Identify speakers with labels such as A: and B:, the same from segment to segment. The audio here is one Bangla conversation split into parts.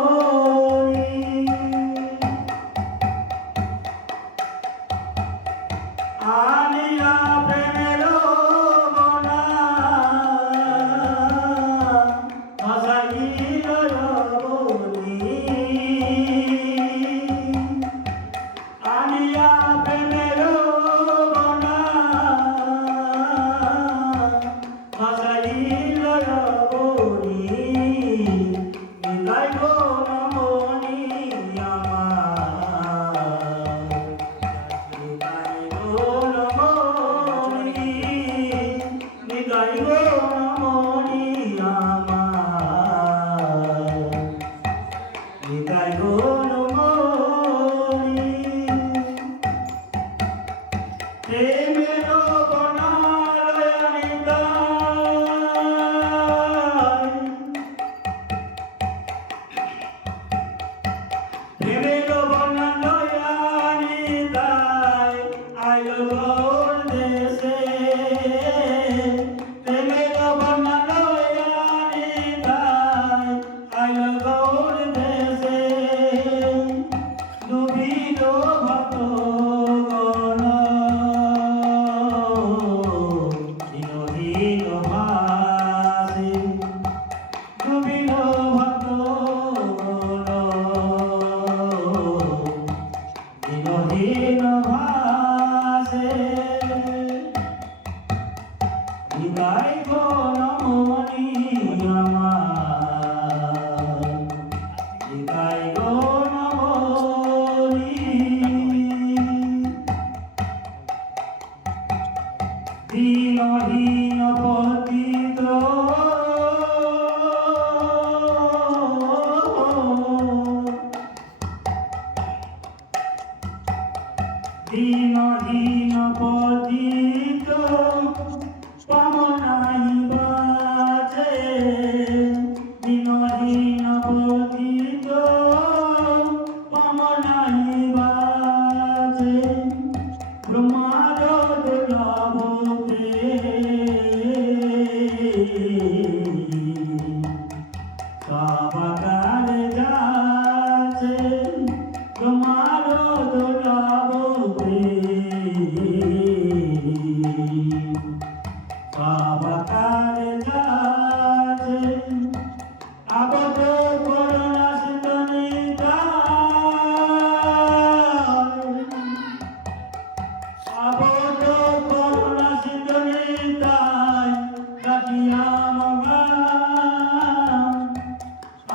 A: Oh. বিদায় গো রমণী আমার বিদায় গো দিনহীন পতিত দিনহীন পতিত পাবনাই বাজে বিনহীন বদিত পাবনাই বাজে ব্রহ্মার দুর্লভতে কাবাগার যাচে ব্রহ্মা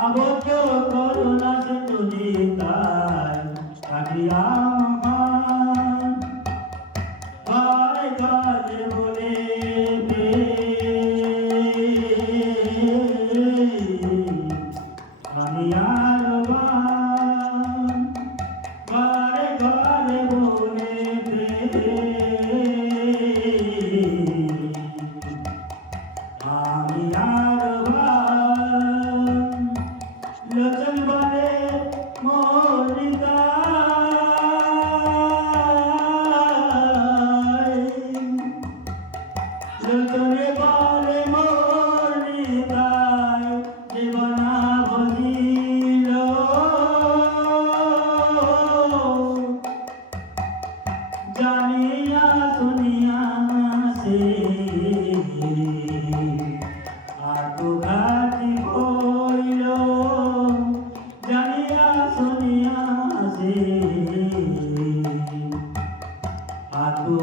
A: আবদ্ধ করো না সে তুমি তাই কাটিয়া আমি আর চলে আসে হাতু